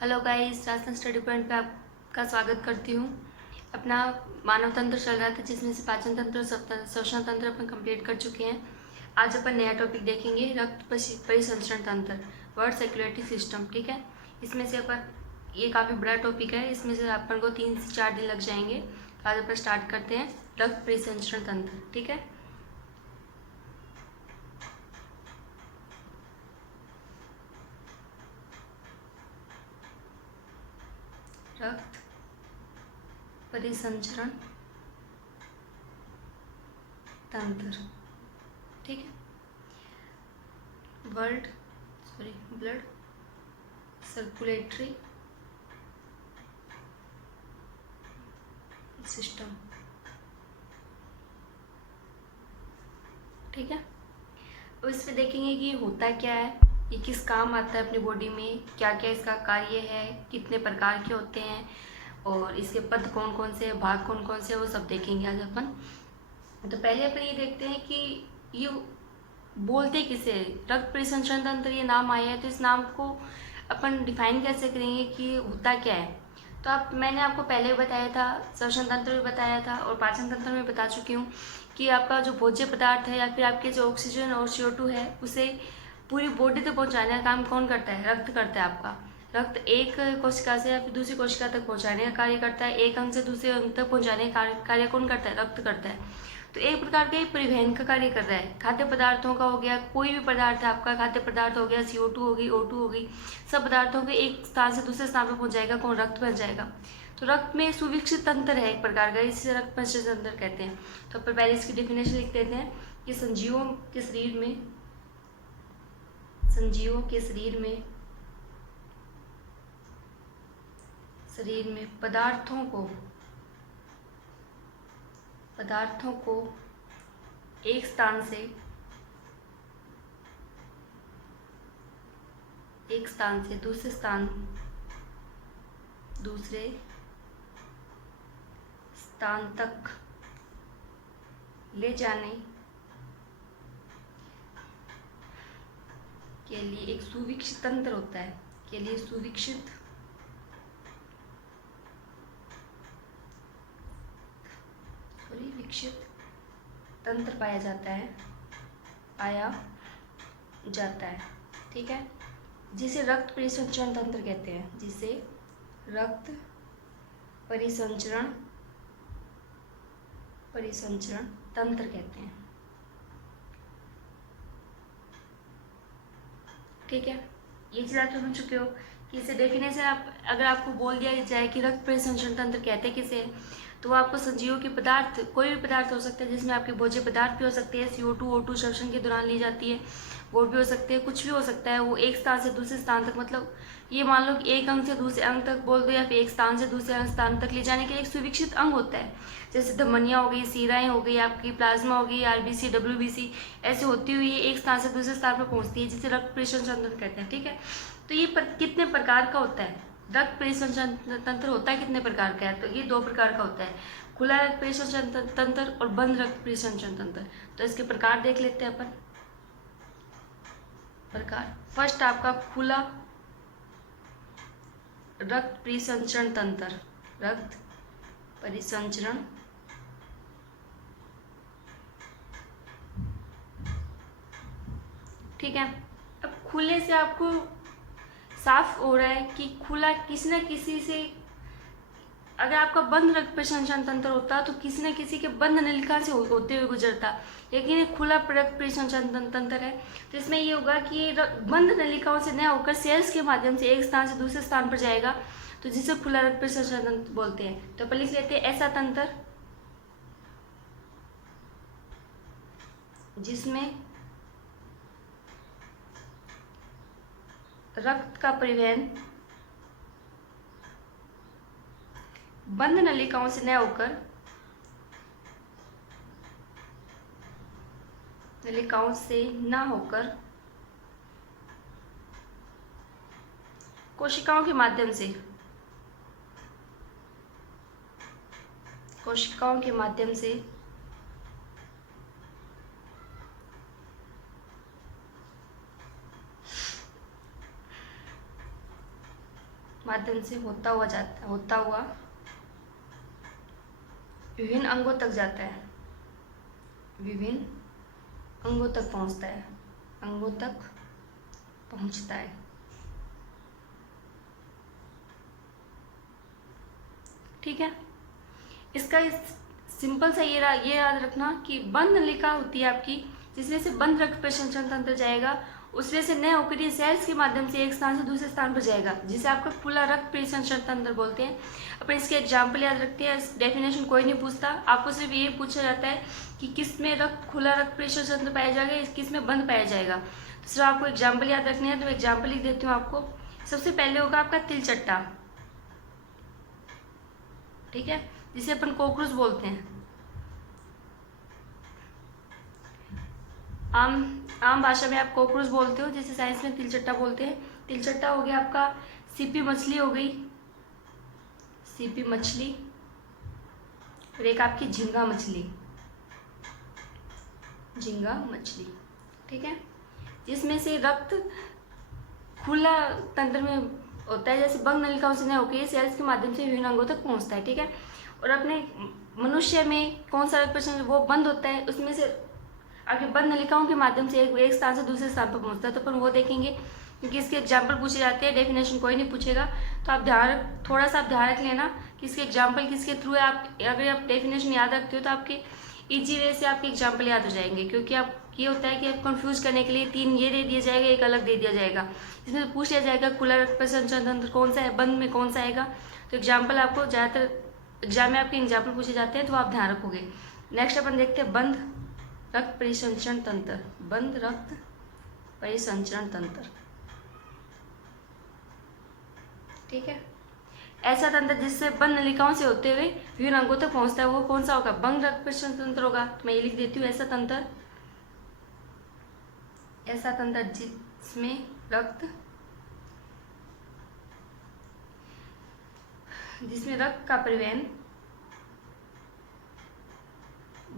Hello guys, Rajasthan study point पे आपका स्वागत करती हूँ। अपना मानव तंत्र चल रहा था, जिसमें से पाचन तंत्र और श्वसन तंत्र अपन कंप्लीट कर चुके हैं। आज अपन नया टॉपिक देखेंगे, रक्त परिसंचरण तंत्र, वर्ड सर्कुलेटरी सिस्टम। ठीक है, इसमें से अपन ये काफ़ी बड़ा टॉपिक है, इसमें से अपन को 3 से 4 दिन लग जाएंगे। तो आज अपन स्टार्ट करते हैं रक्त परिसंचरण तंत्र। ठीक है, रक्त परिसंचरण तंत्र। ठीक है, ब्लड सर्कुलेटरी सिस्टम। ठीक है, अब इसमें देखेंगे कि होता क्या है, ये किस काम आता है अपनी बॉडी में, क्या क्या इसका कार्य है, कितने प्रकार के होते हैं और इसके पद कौन कौन से, भाग कौन कौन से, वो सब देखेंगे आज अपन। तो पहले अपन ये देखते हैं कि ये बोलते किसे, रक्त परिसंचरण तंत्र ये नाम आया है, तो इस नाम को अपन डिफाइन कैसे करेंगे कि होता क्या है। तो मैंने आपको पहले भी बताया था, श्वसन तंत्र भी बताया था और पाचन तंत्र में बता चुकी हूँ कि आपका जो भोज्य पदार्थ है या फिर आपके जो ऑक्सीजन और CO2 है, उसे पूरी बॉडी तक पहुँचाने का काम कौन करता है, रक्त करता है आपका। रक्त एक कोशिका से या फिर दूसरी कोशिका तक पहुँचाने का कार्य करता है, एक अंग से दूसरे अंग तक पहुँचाने का कार्य कौन करता है, रक्त करता है। तो एक प्रकार का परिवहन का कार्य कर रहा है। खाद्य पदार्थों का हो गया, कोई भी पदार्थ है आपका, खाद्य पदार्थ हो गया, CO2 हो गई, O2 हो गई, सब पदार्थों को एक स्थान से दूसरे स्थान पर पहुंचाएगा कौन, रक्त बन जाएगा। तो रक्त में सुविकसित तंत्र है एक प्रकार का, इसे रक्त परिसंचरण तंत्र कहते हैं। तो अपन पहले इसकी डेफिनेशन लिख देते हैं कि संजीवों के शरीर में पदार्थों को एक स्थान से दूसरे स्थान तक ले जाने के लिए एक सुविकसित तंत्र होता है, के लिए सुविकसित विकसित तंत्र पाया जाता है। ठीक है, जिसे रक्त परिसंचरण तंत्र कहते हैं, जिसे रक्त परिसंचरण तंत्र कहते हैं। ठीक है, ये चीज़ आप समझ चुके हो कि इसे डेफिनेशन अगर आपको बोल दिया जाए कि रक्त परिसंचरण तंत्र कहते किसे, तो आपको संजीवों के पदार्थ, कोई भी पदार्थ हो सकता है, जिसमें आपके भोज्य पदार्थ भी हो सकते हैं, CO2 O2 श्वसन के दौरान ली जाती है, वो भी हो सकते हैं, कुछ भी हो सकता है, वो एक स्थान से दूसरे स्थान तक, मतलब ये मान लो कि एक अंग से दूसरे अंग तक बोल दो, या फिर एक स्थान से दूसरे स्थान तक ले जाने के लिए एक सुविकसित अंग होता है। जैसे धमनियाँ हो गई, सीराएँ हो गई, आपकी प्लाज्मा हो गई, RBC WBC, ऐसे होती हुई एक स्थान से दूसरे स्थान पर पहुँचती है, जिसे रक्त परिसंचरण तंत्र कहते हैं। ठीक है, तो ये कितने प्रकार का होता है, रक्त परिसंचरण तंत्र होता है कितने प्रकार का है, तो ये 2 प्रकार का होता है, खुला रक्त परिसंचरण तंत्र और बंद रक्त परिसंचरण तंत्र। तो इसके प्रकार देख लेते हैं अपन। प्रकार, फर्स्ट आपका खुला रक्त परिसंचरण ठीक है, अब खुले से आपको साफ हो रहा है कि खुला किसी न किसी से, अगर आपका बंद रक्त परिसंचरण तंत्र होता तो किसी न किसी के बंद नलिका से होते हुए गुजरता, लेकिन ये खुला रक्त परिसंचरण तंत्र है, तो इसमें ये होगा कि ये बंद नलिकाओं से न होकर सेल्स के माध्यम से एक स्थान से दूसरे स्थान पर जाएगा, तो जिसे खुला रक्त परिसंचरण तंत्र बोलते हैं। तो अपन लिख लेते हैं ऐसा तंत्र जिसमें रक्त का परिवहन बंद नलिकाओं से न होकर कोशिकाओं के माध्यम से माध्यम से होता हुआ विभिन्न अंगों तक जाता है, विभिन्न अंगों तक पहुंचता है, अंगों तक पहुंचता है। ठीक है, इसका सिंपल सा ये याद रखना कि बंद नलिका होती है आपकी, जिसमें से बंद रक्त परिसंचरण तंत्र जाएगा, उसमें से नए ओपीडी सेल्स के माध्यम से एक स्थान से दूसरे स्थान पर जाएगा, जिसे आपका खुला रक्त परिसंचरण तंत्र बोलते हैं। अपन इसके एग्जाम्पल याद रखते हैं, डेफिनेशन कोई नहीं पूछता, आपको सिर्फ ये पूछा जाता है कि किस में खुला रक्त परिसंचरण तंत्र पाया जाएगा, किस में बंद पाया जाएगा। तो सिर्फ आपको एग्जाम्पल याद रखने हैं, तो एग्जाम्पल लिख देती हूँ आपको। सबसे पहले होगा आपका तिलचट्टा, ठीक है, जिसे अपन कोक्रूस बोलते हैं। आम भाषा में आप कोक्रूस बोलते हो, जिसे साइंस में तिलचट्टा बोलते हैं। तिलचट्टा हो गया आपका, सीपी मछली हो गई, सीपी मछली, और एक आपकी झींगा मछली, झींगा मछली, ठीक है, जिसमें से रक्त खुला तंत्र में होता है, जैसे बंद नलिकाओं से न होकर सेल्स के माध्यम से विभिन्न अंगों तक पहुंचता है। ठीक है, और अपने मनुष्य में कौन सा रक्त परिसंचरण वो बंद होता है, उसमें से आगे बंद नलिकाओं के माध्यम से एक स्थान से दूसरे स्थान पर पहुंचता है। तो अपन वो देखेंगे, क्योंकि इसके एग्जाम्पल पूछे जाते हैं, डेफिनेशन कोई नहीं पूछेगा। तो आप थोड़ा सा ध्यान रख लेना कि इसके एग्जाम्पल किसके थ्रू है। आप अगर आप डेफिनेशन याद रखते हो तो आपके इजी वे से आपके एग्जाम्पल याद हो जाएंगे, क्योंकि आप ये होता है कि आप कंफ्यूज करने के लिए 3 ये दे दिया जाएगा, एक अलग दे दिया जाएगा, इसमें पूछ लिया जाएगा खुला रक्त परिसंचरण तंत्र कौन सा है, बंद में कौन सा आएगा। तो एग्जाम्पल आपको ज़्यादातर एग्जाम में आपके एग्जाम्पल पूछे जाते हैं, तो आप ध्यान रखोगे। नेक्स्ट अपन देखते हैं बंद रक्त परिसंचरण तंत्र, बंद रक्त परिसंचरण तंत्र। ठीक है, ऐसा तंत्र जिससे बंद नलिकाओं से होते हुए विभिन्न अंगों तक पहुंचता है, वो कौन सा होगा, बंद रक्त परिसंचरण तंत्र होगा। तो मैं ये लिख देती हूँ, ऐसा तंत्र जिसमें रक्त का परिवहन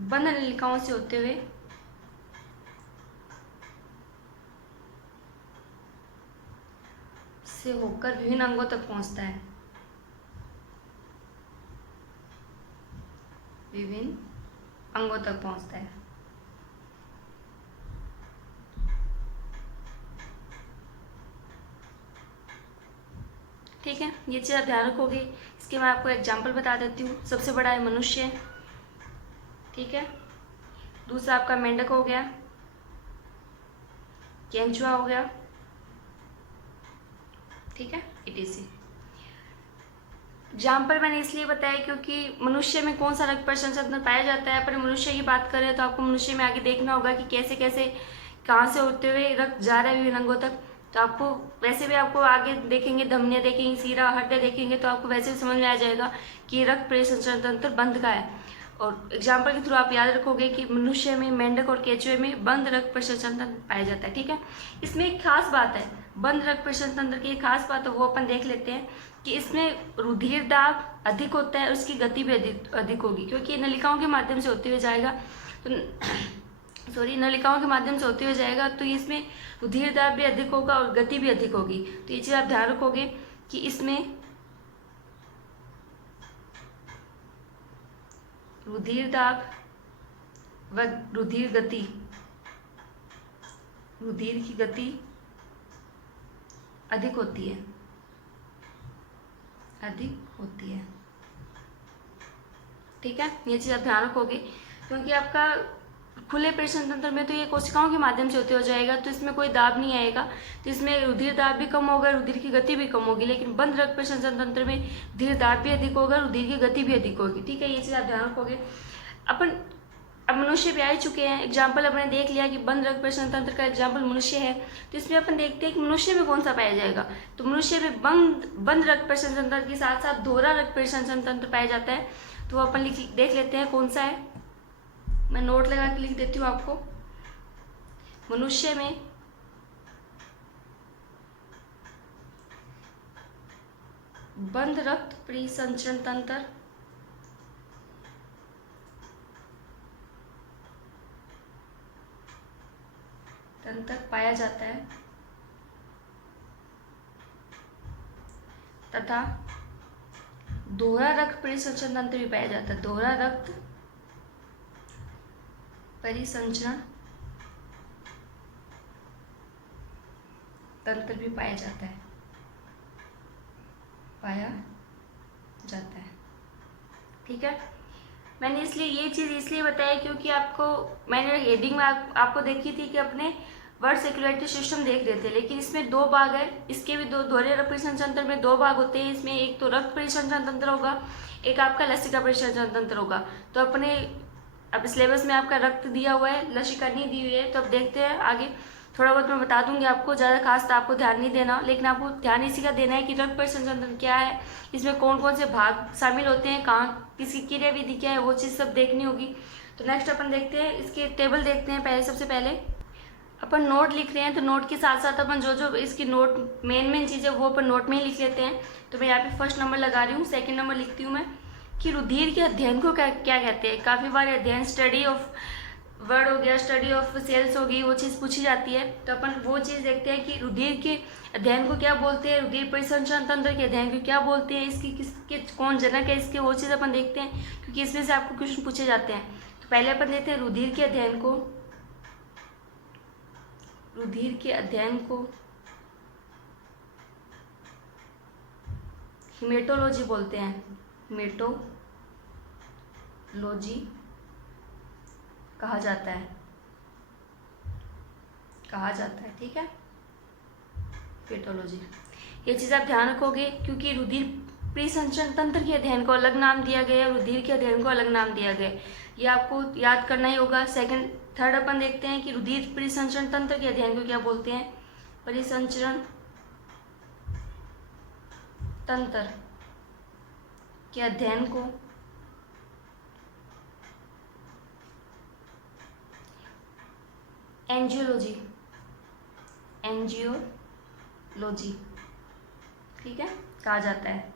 बंद नलिकाओं से होते हुए से होकर विभिन्न अंगों तक पहुंचता है, विभिन्न अंगों तक पहुंचता है। ठीक है, ये चीज़ आप ध्यान रखोगे। इसके मैं आपको एग्जाम्पल बता देती हूँ। सबसे बड़ा है मनुष्य, ठीक है, दूसरा आपका मेंढक हो गया, केंचुआ हो गया, ठीक है, इटीसी। एग्जाम्पल मैंने इसलिए बताया क्योंकि मनुष्य में कौन सा रक्त परिसंचरण तंत्र पाया जाता है। पर मनुष्य की बात करें तो आपको मनुष्य में आगे देखना होगा कि कैसे कैसे कहाँ से होते हुए रक्त जा रहा है विभिन्न अंगों तक। तो आपको वैसे भी आपको आगे देखेंगे, धमनियाँ देखेंगे, सीरा हड्डियाँ देखेंगे, तो आपको वैसे भी समझ में आ जाएगा कि रक्त परिसंचरण तंत्र बंद का है। और एग्जाम्पल के थ्रू आप याद रखोगे कि मनुष्य में, मेंढक और केंचुए में बंद रक्त परिसंचरण तंत्र पाया जाता है। ठीक है, इसमें एक खास बात है, बंद रक्त परिसंचरण तंत्र की एक खास बात है, वो अपन देख लेते हैं कि इसमें रुधिर दाब अधिक होता है, उसकी गति भी अधिक होगी, क्योंकि नलिकाओं के माध्यम से होते हुए जाएगा। तो नलिकाओं के माध्यम से होते हुए जाएगा, तो इसमें रुधिर दाब भी अधिक होगा और गति भी अधिक होगी। तो ये चीज़ आप ध्यान रखोगे कि इसमें रुधिर दाब व रुधिर की गति अधिक होती है, ठीक है, ये चीज़ आप ध्यान रखोगे, क्योंकि आपका खुले परिसंचरण तंत्र में तो ये कोशिकाओं के माध्यम से होते हो जाएगा, तो इसमें कोई दाब नहीं आएगा, तो इसमें रुधिर दाब भी कम होगा, रुधिर की गति भी कम होगी। लेकिन बंद रक्त परिसंचरण तंत्र में रुधिर दाब भी अधिक होगा, रुधिर की गति भी अधिक होगी। ठीक है, ये चीज़ आप ध्यान रखोगे। अब मनुष्य भी आ चुके हैं, एग्जाम्पल अपने देख लिया कि बंद रक्त परिसंचरण तंत्र का एग्जाम्पल मनुष्य है। तो इसमें अपन देखते हैं कि मनुष्य में कौन सा पाया जाएगा। तो मनुष्य में बंद रक्त परिसंचरण तंत्र के साथ साथ दोहरा रक्त परिसंचरण तंत्र पाया जाता है। तो वो अपन देख लेते हैं कौन सा है। मैं नोट लगा के लिख देती हूँ आपको। मनुष्य में बंद रक्त परिसंचरण तंत्र पाया जाता है, तथा दोहरा रक्त परिसंचरण तंत्र भी पाया जाता है। दोहरा रक्त परिसंचरण तंत्र भी पाया जाता है, ठीक है। मैंने इसलिए ये चीज़ इसलिए बताया क्योंकि मैंने हेडिंग में आपको देखी थी कि अपने वर्ड सर्कुलेटरी सिस्टम देख रहे थे, लेकिन इसमें दो भाग है। इसके भी दो दोहरे रक्त परिसंचरण तंत्र में दो भाग होते हैं। इसमें एक तो रक्त परिसंचरण तंत्र होगा, एक आपका लसिका परिसंचरण तंत्र होगा। तो अब सिलेबस में आपका रक्त दिया हुआ है, लसिका नहीं दी हुई है। तो अब देखते हैं आगे, थोड़ा बहुत मैं बता दूंगी आपको, ज़्यादा खास तो आपको ध्यान नहीं देना, लेकिन आपको ध्यान इसी का देना है कि रक्त परिसंचरण तंत्र क्या है, इसमें कौन कौन से भाग शामिल होते हैं, कहाँ किसकी क्रियाविधि क्या है, वो चीज़ सब देखनी होगी। तो नेक्स्ट अपन देखते हैं, इसके टेबल देखते हैं। सबसे पहले अपन नोट लिख रहे हैं, तो नोट के साथ साथ अपन जो इसकी नोट मेन चीज़ है वो अपन नोट में ही लिख लेते हैं। तो मैं यहाँ पे फर्स्ट नंबर लगा रही हूँ, सेकंड नंबर लिखती हूँ मैं कि रुधिर के अध्ययन को क्या कहते हैं। काफ़ी बार अध्ययन स्टडी ऑफ वर्ड हो गया, स्टडी ऑफ सेल्स हो गई, वो चीज़ पूछी जाती है। तो अपन वो चीज़ देखते हैं कि रुधिर के अध्ययन को क्या बोलते हैं, रुधिर परिसंचरण तंत्र के अध्ययन को क्या बोलते हैं, इसकी किसके कौन जनक है इसके, वो चीज़ अपन देखते हैं क्योंकि इसमें से आपको क्वेश्चन पूछे जाते हैं। तो पहले अपन देखते हैं रुधिर के अध्ययन को। रुधिर के अध्ययन को हिमेटोलॉजी बोलते हैं, हिमेटोलॉजी कहा जाता है, ठीक है, हिमेटोलॉजी। ये चीज़ आप ध्यान रखोगे क्योंकि रुधिर परिसंचरण तंत्र के अध्ययन को अलग नाम दिया गया है, रुधिर के अध्ययन को अलग नाम दिया गया है, ये आपको याद करना ही होगा। थर्ड अपन देखते हैं कि रुधिर परिसंचरण तंत्र के अध्ययन को क्या बोलते हैं, परिसंचरण तंत्र के अध्ययन को एंजियोलॉजी, ठीक है, कहा जाता है,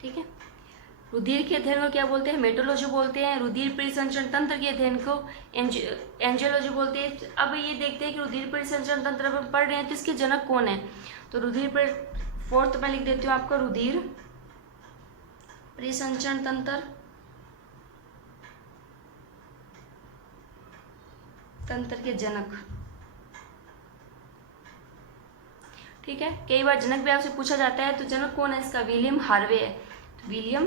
ठीक है। रुधिर के अध्ययन को क्या बोलते हैं, मेटोलॉजी बोलते हैं। रुधिर परिसंचरण तंत्र के अध्ययन को एंजियोलॉजी बोलते हैं। अब ये देखते हैं कि रुधिर परिसंचरण तंत्र अपन पढ़ रहे हैं तो इसके जनक कौन है। तो फोर्थ में लिख देती हूँ आपको, रुधिर परिसंचरण तंत्र के जनक, ठीक है। कई बार जनक भी आपसे पूछा जाता है, तो जनक कौन है इसका, विलियम हार्वे है। तो विलियम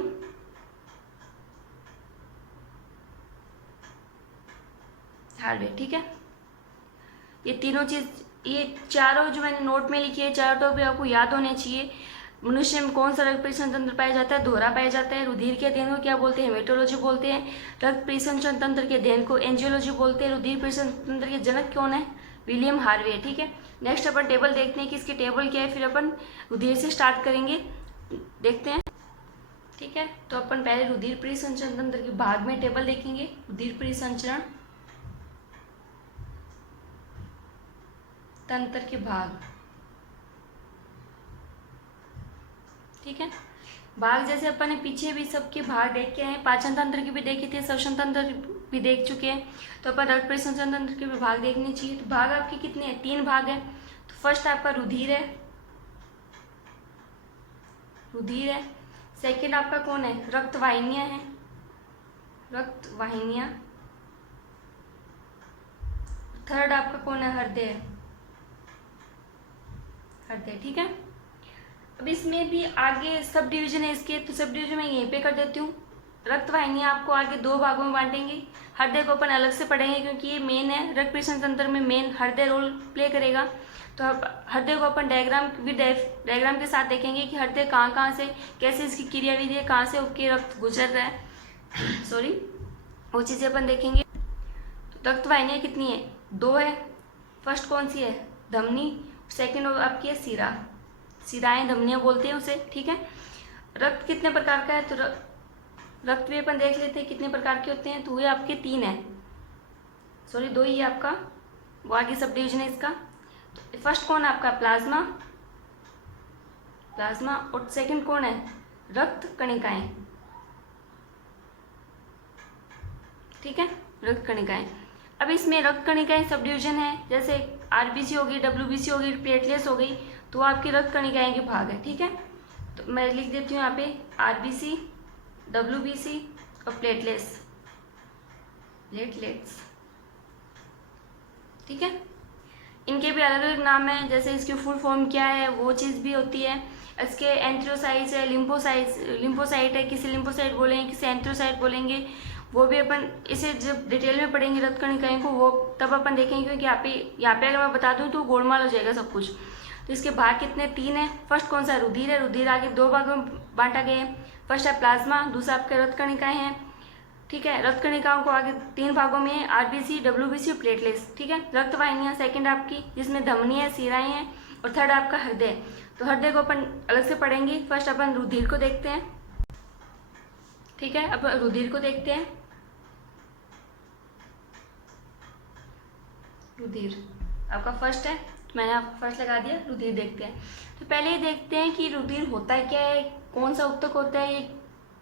हार्वे, ठीक है। ये तीनों चीज, ये चारों जो मैंने नोट में लिखी है, चारों टॉपिक आपको याद होने चाहिए। मनुष्य में कौन सा रक्त परिसंचरण तंत्र पाया जाता है, दोहरा पाया जाता है। रुधिर के अध्ययन को क्या बोलते हैं, हेमेटोलॉजी बोलते हैं। रक्त परिसंचरण तंत्र के अध्ययन को एंजियोलॉजी बोलते हैं। रुधिर परिसंचरण तंत्र के जनक कौन है, विलियम हार्वे, ठीक है। नेक्स्ट अपन टेबल देखते हैं कि इसकी टेबल क्या है, फिर अपन रुधिर से स्टार्ट करेंगे, देखते हैं, ठीक है। तो अपन पहले रुधिर परिसंचरण तंत्र के भाग में टेबल देखेंगे, रुधिर परिसंचरण तंत्र के भाग, ठीक है। भाग जैसे अपन ने पीछे भी सबके भाग देख के आए, पाचन तंत्र की भी देखी थी, श्वसन तंत्र भी देख चुके हैं। तो अपन रक्त परिसंचरण तंत्र के भी भाग देखने चाहिए। तो भाग आपके कितने हैं, 3 भाग हैं। तो फर्स्ट आपका रुधिर है, सेकंड आपका कौन है, रक्त वाहिनियां हैं, थर्ड आपका कौन है, हृदय, ठीक है। अब इसमें भी आगे सब डिवीजन है इसके, तो सब डिवीजन मैं यहीं पे कर देती हूँ। रक्त वाहिनियाँ आपको आगे 2 भागों में बांटेंगे। हृदय को अपन अलग से पढ़ेंगे क्योंकि ये मेन है, रक्त परिसंचरण तंत्र में मेन हृदय रोल प्ले करेगा। तो अब हृदय को अपन डायग्राम के साथ देखेंगे कि हृदय कहाँ से, कैसे इसकी क्रियाविधि है, कहाँ से होके रक्त गुजर रहा है सॉरी, वो चीज़ें अपन देखेंगे। तो रक्त वाहिनियाँ कितनी है, 2 है। फर्स्ट कौन सी है, धमनी, सेकेंड आपकी है सिराएं, धमनियाँ बोलते हैं उसे, ठीक है। रक्त कितने प्रकार का है, तो रक्त भी अपन देख लेते हैं कितने प्रकार के होते हैं। तो ये आपके 3 है, 2 ही है आपका, वो आगे सब डिवीजन है इसका। तो फर्स्ट कौन है आपका, प्लाज्मा, और सेकंड कौन है, रक्त कणिकाएं, ठीक है, रक्त कणिकाएं। अब इसमें रक्त कणिकाएं सब डिवीजन है, जैसे आरबीसी हो गई, डब्ल्यूबीसी हो गई, प्लेटलेट्स हो गई, तो आपकी रक्त कणिकाएं के भाग है। ठीक है, तो मैं लिख देती हूँ यहाँ पे आरबीसी, डब्ल्यूबीसी और प्लेटलेट्स। ठीक है, इनके भी अलग अलग नाम हैं, जैसे इसकी फुल फॉर्म क्या है वो चीज़ भी होती है। इसके एंथ्रोसाइट्स है, लिम्फोसाइट है, किसी लिम्फोसाइट बोलेंगे, किसी एंथ्रोसाइट बोलेंगे, वो भी अपन इसे जब डिटेल में पढ़ेंगे रक्त कणिकाएं को, वो तब अपन देखेंगे, क्योंकि यहाँ पे अगर मैं बता दूँ तो गोलमाल हो जाएगा सब कुछ। तो इसके भाग कितने, 3 है। फर्स्ट कौन सा, रुधिर है। रुधिर आगे 2 भागों में बांटा गया है। फर्स्ट है प्लाज्मा, दूसरा आपके रक्त कणिकाएं हैं। ठीक है, रक्त कणिकाओं को आगे 3 भागों में है, आरबीसी, डब्ल्यूबीसी और प्लेटलेट्स। ठीक है, रक्त वाहिनियाँ सेकंड आपकी, जिसमें धमनी है, शिराएं हैं, और थर्ड आपका हृदय। तो हृदय को अपन अलग से पढ़ेंगे। फर्स्ट अपन रुधिर को देखते हैं। ठीक है, अब रुधिर को देखते हैं। रुधिर आपका फर्स्ट है, तो मैंने आपको फर्स्ट लगा दिया। रुधिर देखते हैं, तो पहले ही देखते हैं कि रुधिर होता है क्या है, कौन सा उत्तक होता है, ये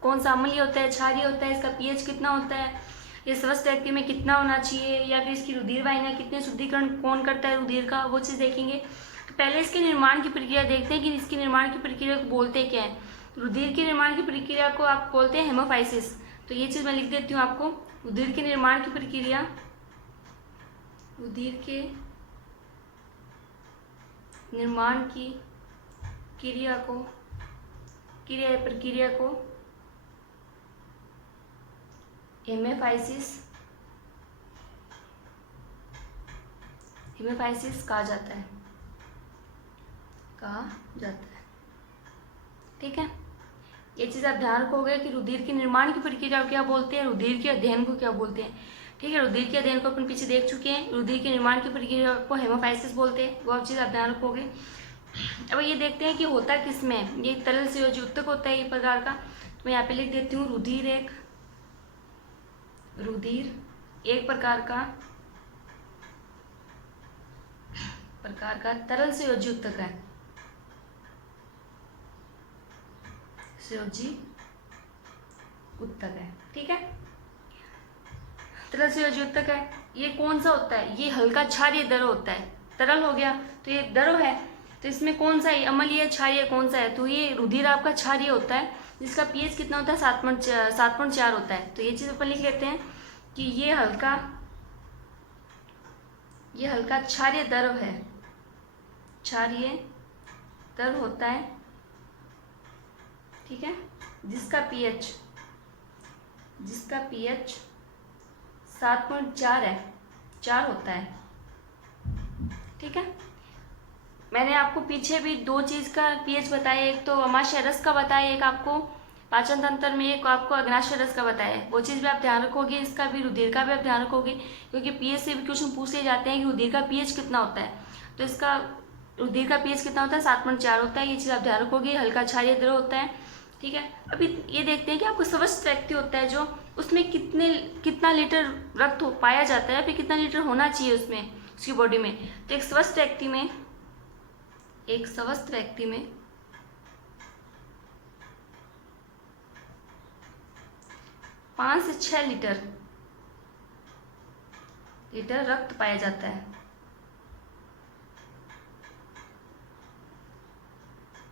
कौन सा अम्लीय होता है, क्षारीय होता है, इसका पीएच कितना होता है, ये स्वस्थ व्यक्ति में कितना होना चाहिए, या फिर इसकी रुधिर वाहिनियाँ कितने शुद्धिकरण कौन करता है रुधिर का, वो चीज़ देखेंगे। तो पहले इसके निर्माण की प्रक्रिया देखते हैं कि इसकी निर्माण की प्रक्रिया को बोलते क्या है। रुधिर के निर्माण की प्रक्रिया को आप बोलते हैं हेमोफाइसिस। तो ये चीज़ मैं लिख देती हूँ आपको। रुधिर के निर्माण की प्रक्रिया, रुधिर के निर्माण की प्रक्रिया को हेमोफाइसिस कहा जाता है। ठीक है, ये चीज़ आप ध्यान रखोगे कि रुधिर के निर्माण की प्रक्रिया को क्या बोलते हैं, रुधिर के अध्ययन को क्या बोलते हैं। ठीक है, रुधिर के अध्ययन को अपन पीछे देख चुके हैं। रुधिर के निर्माण की प्रक्रिया को हेमोफाइसिस बोलते हैं, वो आप चीज़ आप ध्यान रखोगे। अब ये देखते हैं कि होता किस में, ये तरल संयोजी उत्तक होता है ये प्रकार का। तो मैं यहाँ पे लिख देती हूँ रुधिर एक प्रकार का तरल संयोजी उत्तक है। ठीक है, तरल संयोजी उत्तक है। ये कौन सा होता है, ये हल्का क्षारीय द्रव होता है। तरल हो गया तो ये द्रव है, तो इसमें कौन सा है, अम्लीय क्षारीय कौन सा है, तो ये रुधिर आपका क्षारीय होता है, जिसका पीएच कितना होता है, 7.4 होता है। तो ये चीज़ अपन लिख लेते हैं कि ये हल्का क्षारीय द्रव है, क्षारीय द्रव होता है। ठीक है, जिसका पीएच 7.4 है, 4 होता है। ठीक है, मैंने आपको पीछे भी 2 चीज़ का पीएच बताया, एक तो अमाशय रस का बताया, एक आपको पाचन तंत्र में, एक आपको अग्नाशय रस का बताया। वो चीज़ भी आप ध्यान रखोगे, इसका भी रुधिर का भी आप ध्यान रखोगे, क्योंकि पीएच से भी क्वेश्चन पूछ ले जाते हैं कि रुधिर का पीएच कितना होता है। तो इसका रुधिर का पीएच कितना होता है, 7.4 होता है। ये चीज़ आप ध्यान रखोगे, हल्का क्षारीय द्रव होता है। ठीक है, अभी ये देखते हैं कि आपको स्वस्थ व्यक्ति होता है जो, उसमें कितना लीटर रक्त पाया जाता है, फिर कितना लीटर होना चाहिए उसमें, उसकी बॉडी में। तो एक स्वस्थ व्यक्ति में 5 से 6 लीटर रक्त पाया जाता है।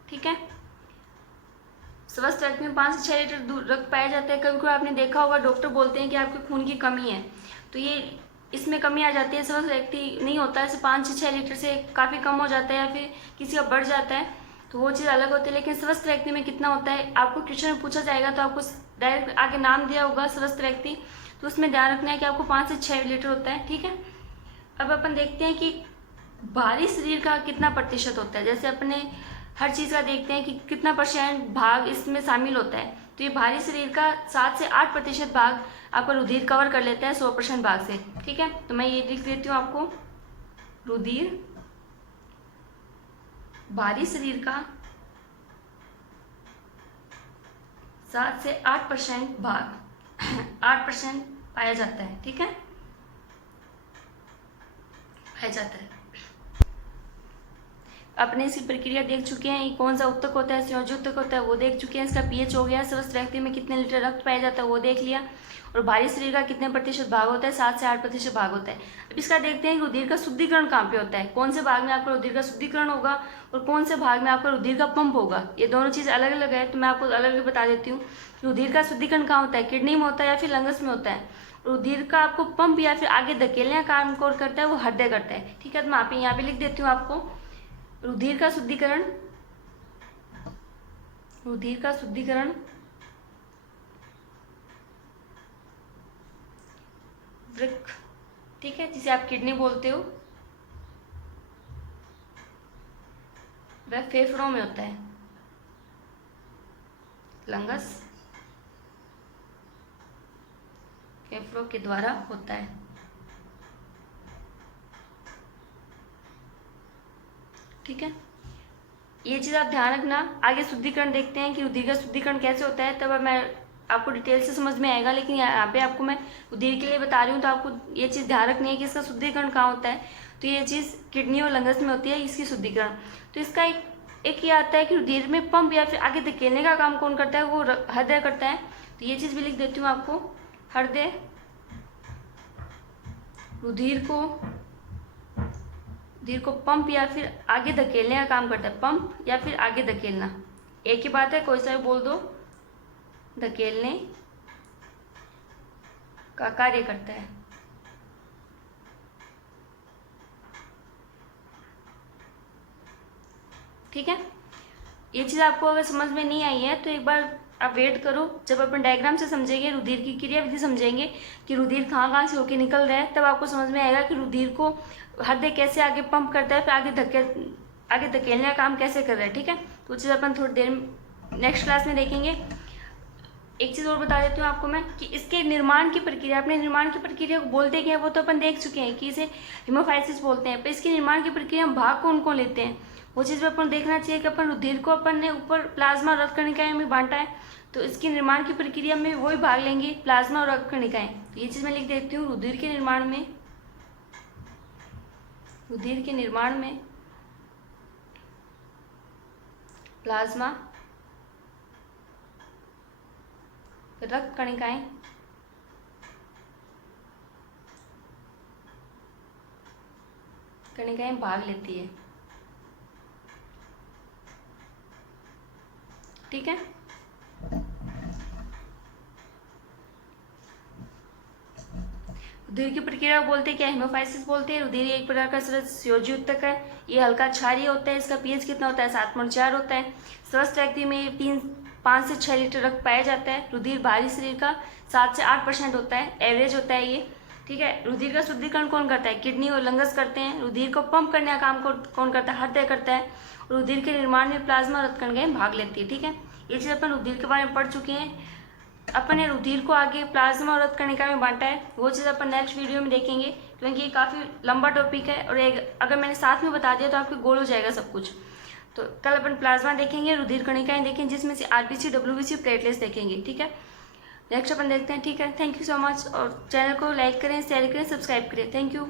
ठीक है, स्वस्थ व्यक्ति में 5 से 6 लीटर रक्त पाया जाता है। कभी कभी आपने देखा होगा डॉक्टर बोलते हैं कि आपके खून की कमी है, तो ये इसमें कमी आ जाती है। स्वस्थ व्यक्ति नहीं होता है, 5 से 6 लीटर से काफ़ी कम हो जाता है, या फिर किसी का बढ़ जाता है, तो वो चीज़ अलग होती है। लेकिन स्वस्थ व्यक्ति में कितना होता है, आपको क्वेश्चन में पूछा जाएगा तो आपको डायरेक्ट आगे नाम दिया होगा स्वस्थ व्यक्ति, तो उसमें ध्यान रखना है कि आपको 5 से 6 लीटर होता है। ठीक है, अब अपन देखते हैं कि भारी शरीर का कितना प्रतिशत होता है। जैसे अपने हर चीज़ का देखते हैं कि कितना % भाग इसमें शामिल होता है, तो ये भारी शरीर का 7 से 8% भाग आपका रुधिर कवर कर लेता है 100% भाग से। ठीक है, तो मैं ये लिख देती हूँ आपको, रुधिर भारी शरीर का 7 से 8% भाग 8% पाया जाता है। ठीक है, पाया जाता है। अपने इसकी प्रक्रिया देख चुके हैं, ये कौन सा उत्तक होता है, संयोजी उत्तक होता है, वो देख चुके हैं। इसका पीएच हो गया, स्वस्थ व्यक्ति में कितने लीटर रक्त पाया जाता है वो देख लिया, और भारी शरीर का कितने प्रतिशत भाग होता है, 7 से 8% भाग होता है। अब इसका देखते हैं कि रुधिर का शुद्धिकरण कहाँ पे होता है, कौन से भाग में आपका रुधिर का शुद्धिकरण होगा और कौन से भाग में आपका रुधिर का पंप होगा। ये दोनों चीज़ अलग अलग है, तो मैं आपको अलग अलग बता देती हूँ। रुधिर का शुद्धिकरण कहाँ होता है, किडनी में होता है या फिर लंगस में होता है। रुधिर का आपको पंप या फिर आगे धकेलने का काम कौन करता है, वो हृदय करता है। ठीक है, तो मैं यहाँ पे लिख देती हूँ आपको, रुधिर का शुद्धिकरण, रुधिर का शुद्धिकरण वृक्क, ठीक है, जिसे आप किडनी बोलते हो, वह फेफड़ों में होता है। लंगस फेफड़ों के द्वारा होता है। ठीक है, ये चीज़ आप ध्यान रखना। आगे शुद्धिकरण देखते हैं कि रुधिर का शुद्धिकरण कैसे होता है, तब मैं आपको डिटेल से समझ में आएगा, लेकिन यहाँ पे आपको मैं रुधिर के लिए बता रही हूँ, तो आपको ये चीज़ ध्यान रखनी है कि इसका शुद्धिकरण कहाँ होता है। तो ये चीज़ किडनी और लंगस में होती है, इसकी शुद्धिकरण। तो इसका एक ये आता है कि रुधिर में पंप या फिर आगे धकेलने का काम कौन करता है, वो हृदय करता है। तो ये चीज़ भी लिख देती हूँ आपको, हृदय रुधिर को पंप या फिर आगे धकेलने का काम करता है। पंप या फिर आगे धकेलना एक ही बात है, कोई सा भी बोल दो, धकेलने का कार्य करता है। ठीक है, ये चीज़ आपको अगर समझ में नहीं आई है तो एक बार आप वेट करो, जब अपन डायग्राम से समझेंगे, रुधिर की क्रिया विधि समझेंगे कि रुधिर कहाँ कहाँ से होके निकल रहा है, तब आपको समझ में आएगा कि रुधिर को हृदय कैसे आगे पंप करता है, फिर आगे धकेलने का काम कैसे कर रहा है। ठीक है, तो चीज़ अपन थोड़ी देर नेक्स्ट क्लास में देखेंगे। एक चीज़ और बता देती हूँ आपको मैं कि इसके निर्माण की प्रक्रिया, अपने निर्माण की प्रक्रिया को बोलते क्या है वो तो अपन देख चुके हैं कि इसे हीमोफाइसिस बोलते हैं। पर इसके निर्माण की प्रक्रिया हम भाग कौन कौन लेते हैं, वो चीज़ में अपन देखना चाहिए कि अपन रुधिर को अपन ने ऊपर प्लाज्मा और रक्त कणिकाएं में बांटा है, तो इसकी निर्माण की प्रक्रिया में वही भाग लेंगे, प्लाज्मा और रक्त कणिकाएं। तो ये चीज़ मैं लिख देती हूँ, रुधिर के निर्माण में प्लाज्मा, रक्त कणिकाएं भाग लेती है। ठीक है, रुधिर की प्रक्रिया बोलते हैं क्या, हीमोफाइसिस बोलते हैं। रुधिर एक प्रकार का संयोजी उत्तक है, ये हल्का क्षारीय होता है। इसका पीएच कितना होता है, 7.4 होता है। स्वस्थ व्यक्ति में 5 से 6 लीटर रक्त पाया जाता है। रुधिर भारी शरीर का 7 से 8% होता है, एवरेज होता है ये। ठीक है, रुधिर का शुद्धिकरण कौन करता है, किडनी और लंगस करते हैं। रुधिर को पंप करने का काम कौन करता है, हृदय करता है। रुधिर के निर्माण में प्लाज्मा रक्त कणिकाएं भाग लेती है। ठीक है, ये चीज़ अपन रुधिर के बारे में पढ़ चुके हैं। अपन ने रुधिर को आगे प्लाज्मा और रक्त कणिका में बांटा है, वो चीज़ अपन नेक्स्ट वीडियो में देखेंगे, क्योंकि ये काफ़ी लंबा टॉपिक है और अगर मैंने साथ में बता दिया तो आपके गोल हो जाएगा सब कुछ। तो कल अपन प्लाज्मा देखेंगे, रुधिर कणिकाएं देखेंगे, जिसमें से आरबीसी, डब्ल्यूबीसी, प्लेटलेट्स देखेंगे। ठीक है, नेक्स्ट अपन देखते हैं। ठीक है, थैंक यू सो मच, और चैनल को लाइक करें, शेयर करें, सब्सक्राइब करें। Thank you.